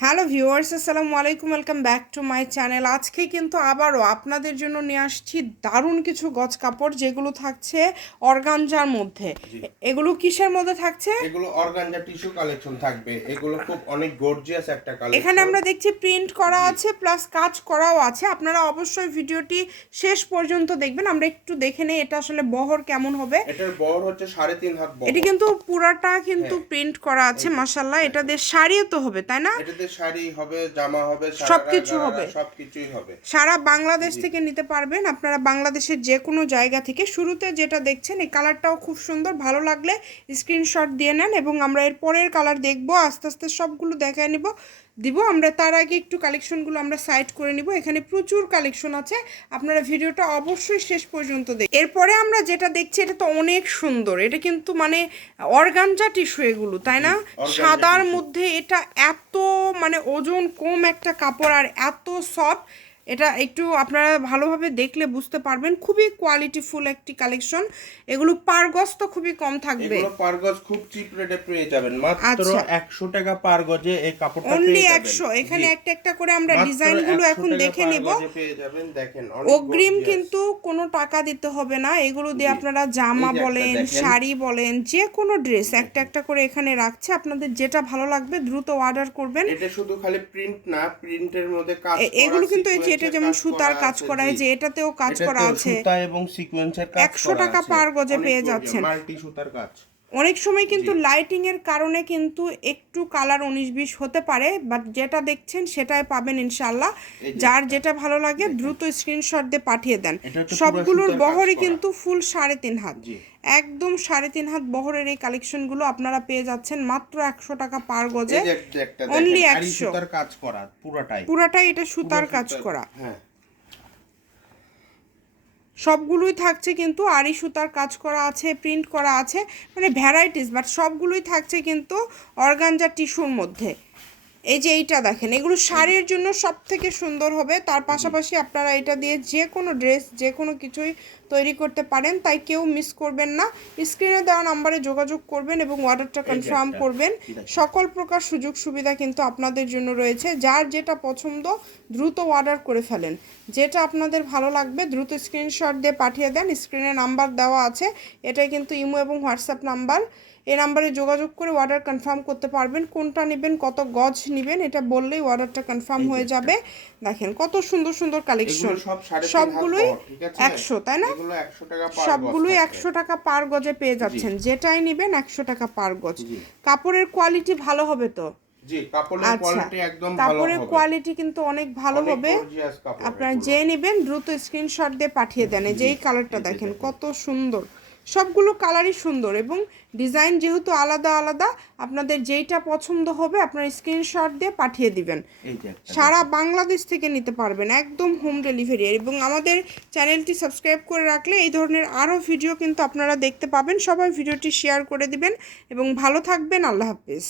Hello viewers, আসসালামু আলাইকুম, welcome back to my channel. আজকে কিন্তু আবারও আপনাদের জন্য নিয়ে আসছি দারুণ কিছু গজ কাপড়, যেগুলো থাকছে অর্গানজার মধ্যে। জি। এগুলো কিসের মধ্যে থাকছে? এগুলো অর্গানজা টিস্যু কালেকশন থাকবে। এগুলো খুব অনেক গর্জিয়াস একটা এখানে কালেকশন। আমরা দেখছি প্রিন্ট করা জি। আছে প্লাস কাজ করাও আছে। আপনারা অবশ্যই ভিডিওটি শেষ পর্যন্ত দেখবেন। আমরা একটু দেখে নেই এটা আসলে বহর কেমন হবে। এটার বহর হচ্ছে 3.5 হাত এটি বহর। কিন্তু পুরাটা কিন্তু হ্যাঁ, প্রিন্ট করা আছে, এই যে মাশাআল্লাহ। এটা দেখেন। দিয়ে শাড়িও তো হবে, তাই না? এটাতে শাড়ি হবে, জামা হবে, সারারা সবকিছু গারারা হবে, সবকিছুই হবে। সারা বাংলাদেশ জি। থেকে নিতে পারবেন আপনারা, বাংলাদেশের যে কোনো জায়গা থেকে। শুরুতে যেটা দেখছেন এই কালারটাও খুব সুন্দর, ভালো লাগলে স্ক্রিনশট দিয়ে নেন এবং আমরা এর পরের কালার দেখব। আস্তে আস্তে সবগুলো দেখায় দিব আমরা। তার আগে একটু কালেকশনগুলো আমরা সাইড করে নিব। এখানে প্রচুর কালেকশন আছে, আপনারা ভিডিওটা অবশ্যই শেষ পর্যন্ত দেখুন। এরপরে আমরা যেটা দেখছি এটা তো অনেক সুন্দর। এটা কিন্তু মানে অর্গানজা টিস্যু এগুলো, তাই না? অর্গানজা সাদার টিস্যু। মধ্যে এটা এত মানে ওজন কম একটা কাপড় আর এত সফট। এটা একটু আপনারা ভালোভাবে দেখলে বুঝতে পারবেন, খুবই কোয়ালিটিফুল একটি কালেকশন। এগুলো পার গজ তো খুবই কম থাকবে। এগুলো পার গজ খুব চিপ রেটে পেয়ে যাবেন, মাত্র আচ্ছা, 100 টাকা পার গজে এই কাপড়টা অনলি পেয়ে যাবেন। 100। এখানে জি। একটা একটা করে আমরা মাত্র ডিজাইনগুলো 100 এখন টাকা দেখে পার নিব। গজে পেয়ে যাবেন। দেখেন অনেক অগ্রিম গর্জিয়াস। কিন্তু কোনো টাকা দিতে হবে না। এগুলো দিয়ে জি। আপনারা এই জামা যে একটা বলেন, দেখেন। শাড়ি বলেন, যে কোনো ড্রেস একটা দেখেন। একটা করে এখানে রাখছে। আপনাদের যেটা ভালো লাগবে দ্রুত অর্ডার করবেন। এটা শুধু খালি প্রিন্ট না, প্রিন্টের মধ্যে কাজ করা, এগুলো কিন্তু এই যে এটা সিকোয়েন্সের যেমন কাজ করা সুতার কাজ আছে। করা, জি। এই যে এটাতেও কাজ করা এটাতেও আছে। সুতা এবং সিকোয়েন্সের কাজ 100 করা টাকা আছে। পার গজে অনেক পেয়ে গর্জিয়াস যাচ্ছেন। মাল্টি সুতার কাজ। অনেক সময় কিন্তু জি। লাইটিং এর কারণে কিন্তু একটু কালার 19-20 হতে পারে, বাট যেটা দেখছেন সেটাই পাবেন ইনশাআল্লাহ। এই যে যার একটা যেটা ভালো লাগে দেখেন। দ্রুত স্ক্রিনশট দিয়ে পাঠিয়ে দেন। এটা হচ্ছে পুরো সবগুলোর সুতার কাজ বহরই করা। কিন্তু ফুল 3.5 হাত, জি। একদম 3.5 হাত বহরের এই কালেকশনগুলো আপনারা পেয়ে যাচ্ছেন মাত্র 100 টাকা পার গজে। এই যে একটা দেখেন, অনলি আরি 100। সুতার কাজ করা পুরাটাই। পুরাটাই এটা পুরো সুতার কাজ সুতার। করা। হ্যাঁ। সবগুলোই থাকছে কিন্তু আরি সুতার কাজ করা আছে, প্রিন্ট করা আছে, মানে ভ্যারাইটিস, বাট সবগুলোই থাকছে কিন্তু অর্গানজা টিস্যুর মধ্যে। এই যে এইটা দেখেন, এগুলো এই যে। শাড়ির জন্য সব থেকে সুন্দর হবে। তার জি। পাশাপাশি আপনারা এটা দিয়ে যে কোনো ড্রেস, যে কোনো কিছুই তৈরি করতে পারেন, তাই কেউ মিস করবেন না। স্ক্রিনে দেওয়া নাম্বারে যোগাযোগ করবেন এবং অর্ডারটা এই যে কনফার্ম একটা করবেন। দেখেন। সকল প্রকার সুযোগ সুবিধা কিন্তু আপনাদের জন্য রয়েছে। যার যেটা পছন্দ দ্রুত অর্ডার করে ফেলেন। যেটা আপনাদের ভালো লাগবে দ্রুত স্ক্রিনশট দিয়ে পাঠিয়ে দেন। স্ক্রিনে নাম্বার দেওয়া আছে, এটাই কিন্তু ইমো এবং হোয়াটসঅ্যাপ নাম্বার। এই নাম্বারে যোগাযোগ করে অর্ডার কনফার্ম করতে পারবেন। কোনটা নেবেন, কত গজ নেবেন, এটা বললেই অর্ডারটা কনফার্ম এই যে হয়ে একটা। যাবে। দেখেন কত সুন্দর সুন্দর কালেকশন। এগুলো সব 3.5 হাত সবগুলোই বহর, ঠিক আছে? 100, তাই না? এগুলো 100 টাকা পার গজ সবগুলোই থাকবে। 100 টাকা পার গজে পেয়ে জি। যাচ্ছেন। যেটাই নেবেন 100 টাকা পার গজ। জি। কাপড়ের কোয়ালিটি ভালো হবে তো? জি, কাপড়ের আচ্ছা, কোয়ালিটি একদম ভালো কাপড়ের হবে। কোয়ালিটি কিন্তু অনেক ভালো অনেক হবে। গর্জিয়াস কাপড় আপনারা এগুলো। যে নেবেন দ্রুত স্ক্রিনশট দিয়ে পাঠিয়ে দেন। এই যে জি। এই কালারটা এই যে দেখেন দেখেন। কত সুন্দর। সবগুলো কালারই সুন্দর এবং ডিজাইন যেহেতু আলাদা আলাদা, আপনাদের যেইটা পছন্দ হবে আপনার স্ক্রিনশট দিয়ে পাঠিয়ে দিবেন। এই যে একটা সারা দেখেন। বাংলাদেশ থেকে নিতে পারবেন, একদম হোম ডেলিভারি। এবং আমাদের চ্যানেলটি সাবস্ক্রাইব করে রাখলে এই ধরনের আরও ভিডিও কিন্তু আপনারা দেখতে পাবেন। সবাই ভিডিওটি শেয়ার করে দিবেন এবং ভালো থাকবেন। আল্লাহ হাফেজ।